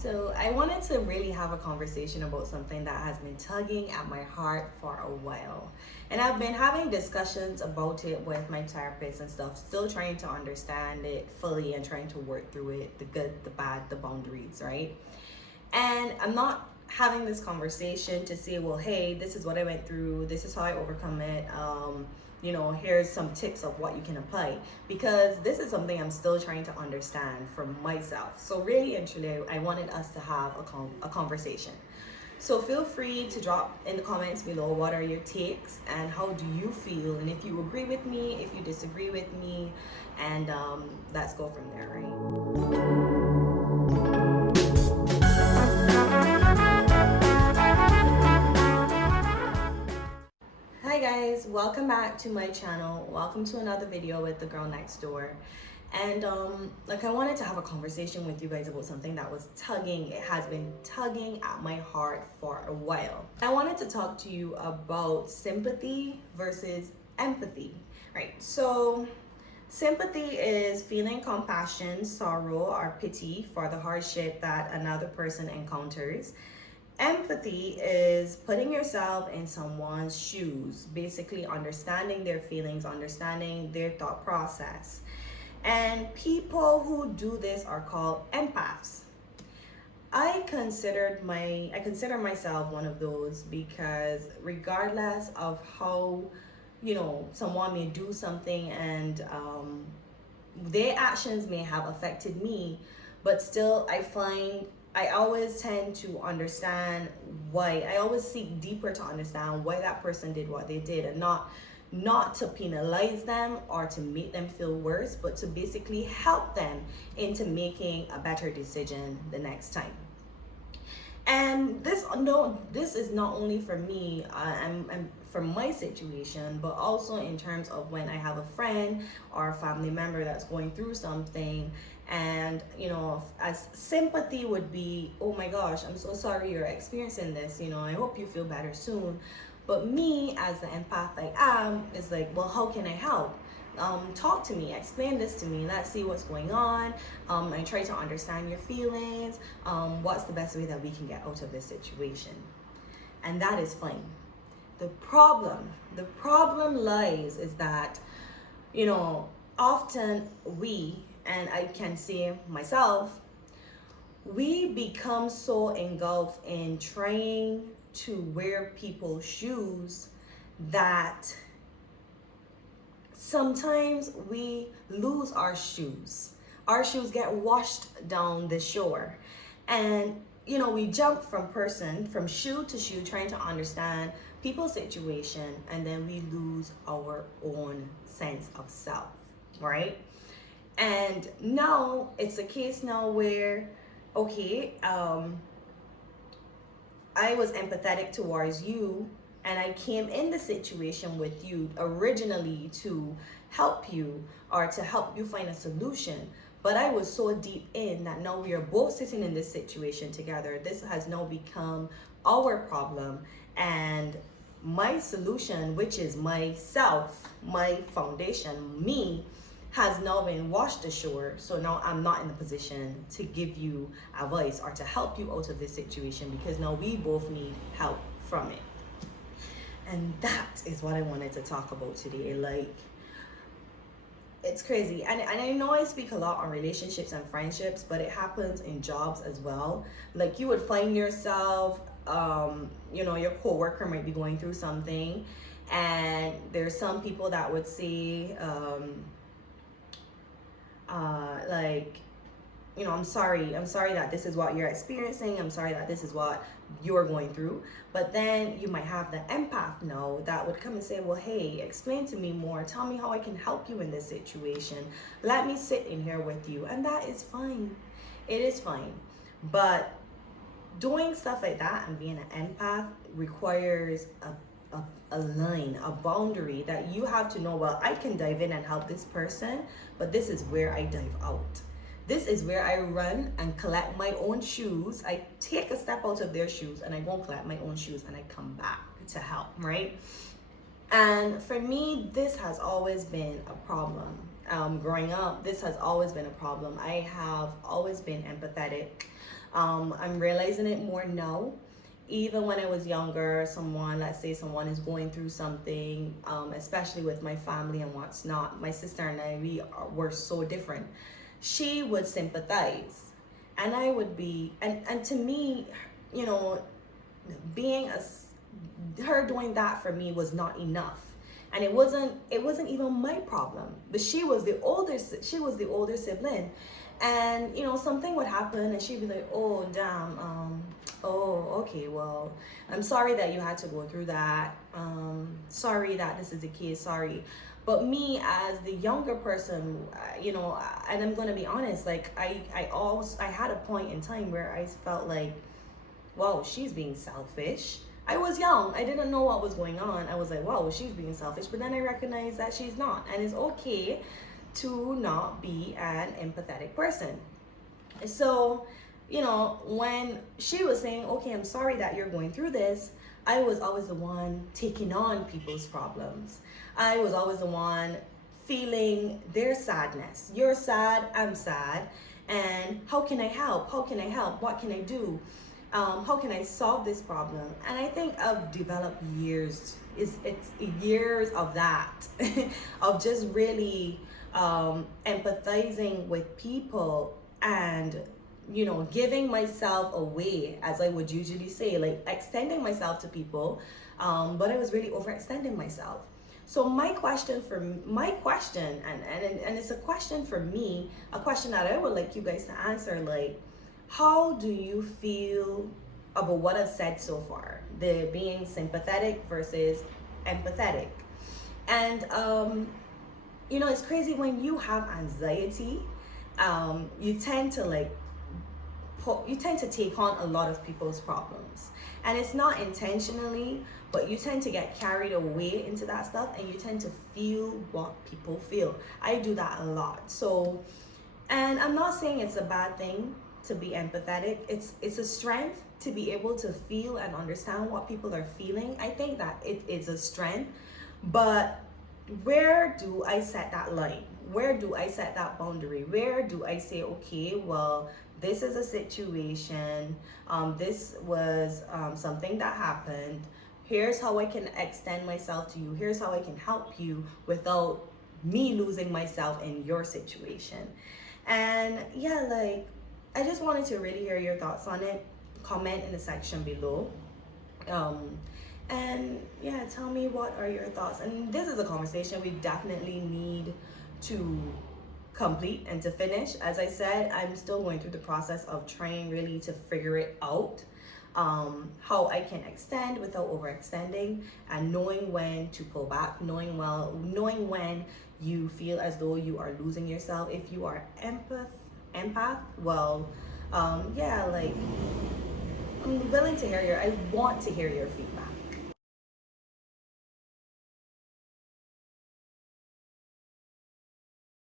So I wanted to really have a conversation about something that has been tugging at my heart for a while. And I've been having discussions about it with my therapist and stuff, still trying to understand it fully and trying to work through it, the good, the bad, the boundaries, right? And I'm not having this conversation to say, well, hey, this is what I went through, this is how I overcome it. Here's some tips of what you can apply, because this is something I'm still trying to understand for myself. So really and truly, I wanted us to have a conversation. So feel free to drop in the comments below what are your takes and how do you feel, and if you agree with me, if you disagree with me, and let's go from there, right? Hi guys, welcome back to my channel. Welcome to another video with the girl next door. And I wanted to have a conversation with you guys about something that was tugging. It has been tugging at my heart for a while. I wanted to talk to you about sympathy versus empathy. Right. So sympathy is feeling compassion, sorrow, or pity for the hardship that another person encounters. Empathy is putting yourself in someone's shoes, basically understanding their feelings, understanding their thought process. And people who do this are called empaths. I consider myself one of those, because regardless of how someone may do something and their actions may have affected me, but still I always tend to understand why. I always seek deeper to understand why that person did what they did, and not to penalize them or to make them feel worse, but to basically help them into making a better decision the next time. And this is not only for me, I'm for my situation, but also in terms of when I have a friend or a family member that's going through something. And as sympathy would be, oh my gosh, I'm so sorry you're experiencing this, I hope you feel better soon. But me, as the empath I am, is like, well, how can I help? Talk to me, explain this to me, let's see what's going on. I try to understand your feelings. What's the best way that we can get out of this situation? And that is fine. The problem lies is that, often we, and I can say myself, we become so engulfed in trying to wear people's shoes that sometimes we lose our shoes. Our shoes get washed down the shore. And, we jump from shoe to shoe, trying to understand people's situation, and then we lose our own sense of self, right? And now it's a case now where, okay, I was empathetic towards you, and I came in the situation with you originally to help you or to help you find a solution. But I was so deep in that now we are both sitting in this situation together. This has now become our problem. And my solution, which is myself, my foundation, me, has now been washed ashore. So now I'm not in the position to give you advice or to help you out of this situation, because now we both need help from it. And that is what I wanted to talk about today. It's crazy. And I know I speak a lot on relationships and friendships, but it happens in jobs as well. Like, you would find yourself, your coworker might be going through something, and there's some people that would say, I'm sorry that this is what you're experiencing. I'm sorry that this is what you're going through. But then you might have the empath now that would come and say, well, hey, explain to me more. Tell me how I can help you in this situation. Let me sit in here with you. And that is fine. It is fine. But doing stuff like that and being an empath requires a line, a boundary that you have to know, well, I can dive in and help this person, but this is where I dive out. This is where I run and collect my own shoes. I take a step out of their shoes and I go and collect my own shoes, and I come back to help, right? And for me, this has always been a problem. Growing up, this has always been a problem. I have always been empathetic. I'm realizing it more now. Even when I was younger, let's say someone is going through something, especially with my family and what's not, my sister and I, were so different. She would sympathize, and I would be, and to me, you know, being her doing that for me was not enough, and it wasn't even my problem. But she was the older sibling, and something would happen and she'd be like, oh damn, oh okay, well, I'm sorry that you had to go through that, sorry that this is the case, sorry. But me as the younger person, and I'm gonna be honest, like I had a point in time where I felt like, whoa, she's being selfish. I was young. I didn't know what was going on. I was like, whoa, she's being selfish. But then I recognized that she's not. And it's okay to not be an empathetic person. So, when she was saying, okay, I'm sorry that you're going through this, I was always the one taking on people's problems. I was always the one feeling their sadness. You're sad, I'm sad. And how can I help? How can I help? What can I do? How can I solve this problem? And I think I've developed it's years of that, of just really empathizing with people, and giving myself away, as I would usually say, like extending myself to people, but I was really overextending myself. So my question, and it's a question for me, a question that I would like you guys to answer, like, how do you feel about what I've said so far? The being sympathetic versus empathetic. And it's crazy when you have anxiety, you tend to take on a lot of people's problems. And it's not intentionally, but you tend to get carried away into that stuff, and you tend to feel what people feel. I do that a lot. So, and I'm not saying it's a bad thing to be empathetic. It's a strength to be able to feel and understand what people are feeling. I think that it is a strength, but where do I set that line? Where do I set that boundary? Where do I say, okay, well, this is a situation, this was something that happened, here's how I can extend myself to you, here's how I can help you without me losing myself in your situation. And yeah, like, I just wanted to really hear your thoughts on it. Comment in the section below. And yeah, tell me, what are your thoughts? And this is a conversation we definitely need to complete and to finish. As I said, I'm still going through the process of trying really to figure it out, how I can extend without overextending, and knowing when to pull back, knowing when you feel as though you are losing yourself. If you are empath, well, yeah, like, I want to hear your feedback.